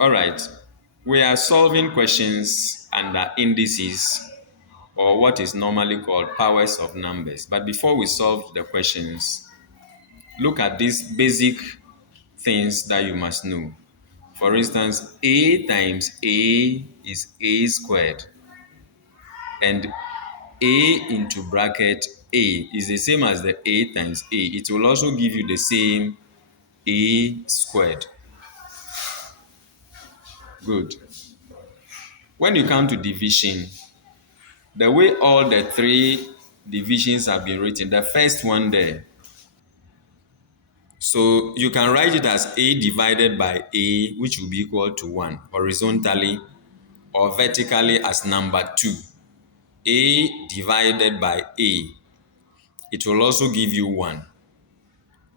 All right. We are solving questions under indices or what is normally called powers of numbers. But before we solve the questions, look at these basic things that you must know. For instance, a times a is a squared, and a into bracket a is the same as the a times a. It will also give you the same a squared. Good. When you come to division, the way all the three divisions have been written, the first one there, so you can write it as a divided by a, which will be equal to 1 horizontally, or vertically as number 2. A divided by a, it will also give you 1.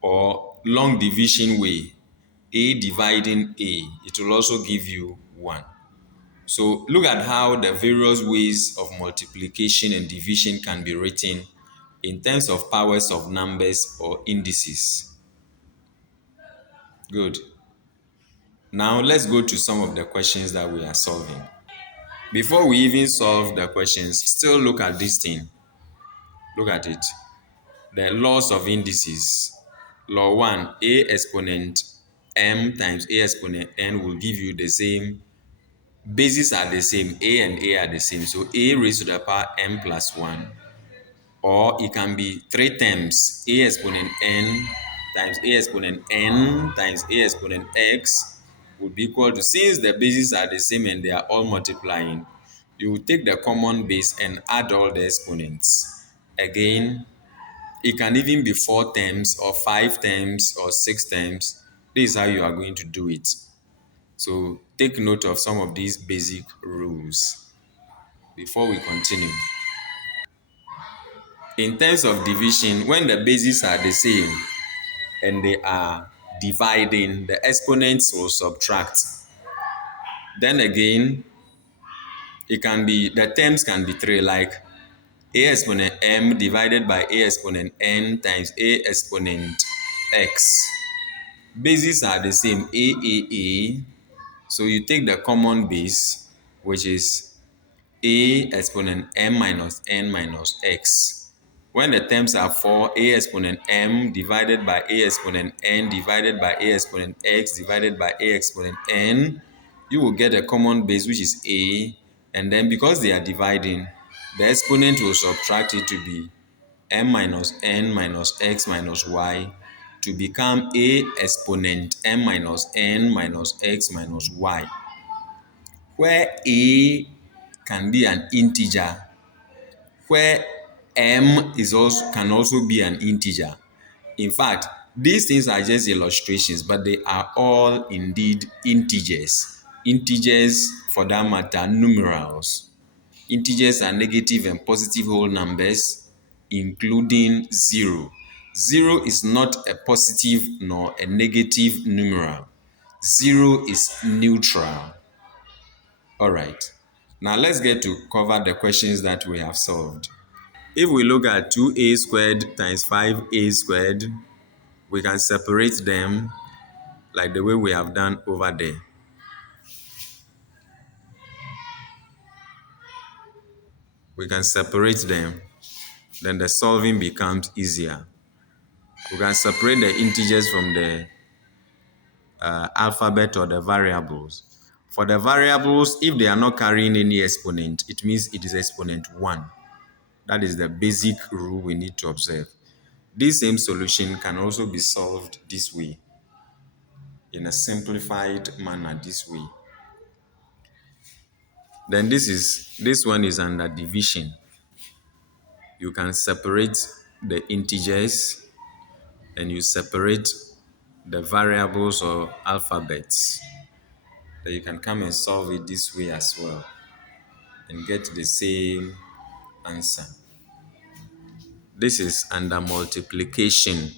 Or long division way, a dividing a, it will also give you 1. So look at how the various ways of multiplication and division can be written in terms of powers of numbers or indices. Good. Now let's go to some of the questions that we are solving. Before we even solve the questions, still look at this thing. Look at it. The laws of indices. Law 1, a exponent m times a exponent n will give you the same. Bases are the same. A and a are the same. So a raised to the power m plus 1. Or it can be three terms. A exponent n times a exponent n times a exponent x would be equal to, since the bases are the same and they are all multiplying, you will take the common base and add all the exponents. Again, it can even be 4 terms or 5 terms or 6 terms. This is how you are going to do it. So take note of some of these basic rules before we continue. In terms of division, when the bases are the same and they are dividing, the exponents will subtract. Then again, the terms can be three, like a exponent m divided by a exponent n times a exponent x. Bases are the same, a. So you take the common base, which is a exponent m minus n minus x. When the terms are 4, a exponent m divided by a exponent n divided by a exponent x divided by a exponent n, you will get a common base, which is a, and then because they are dividing, the exponent will subtract it to be m minus n minus x minus y, to become a exponent m minus n minus x minus y, where a can be an integer, where m can also be an integer. In fact, these things are just illustrations, but they are all indeed integers. Integers, for that matter, numerals. Integers are negative and positive whole numbers, including 0. 0 is not a positive nor a negative numeral. 0 is neutral. All right. Now let's get to cover the questions that we have solved. If we look at 2a squared times 5a squared, we can separate them like the way we have done over there. We can separate them, then the solving becomes easier. We can separate the integers from the alphabet or the variables. For the variables, if they are not carrying any exponent, it means it is exponent 1. That is the basic rule we need to observe. This same solution can also be solved this way, in a simplified manner this way. Then this one is under division. You can separate the integers and you separate the variables or alphabets. Then you can come and solve it this way as well and get the same answer. This is under multiplication.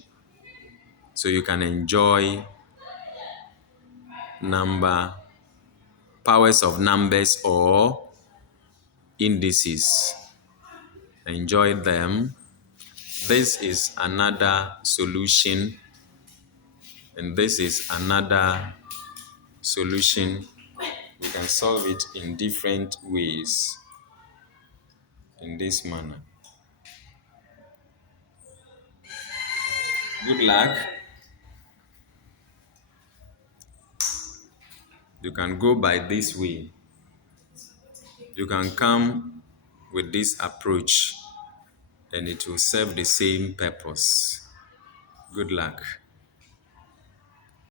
So you can enjoy powers of numbers or indices. Enjoy them. This is another solution, and this is another solution. We can solve it in different ways in this manner. Good luck. You can go by this way. You can come with this approach and it will serve the same purpose. Good luck.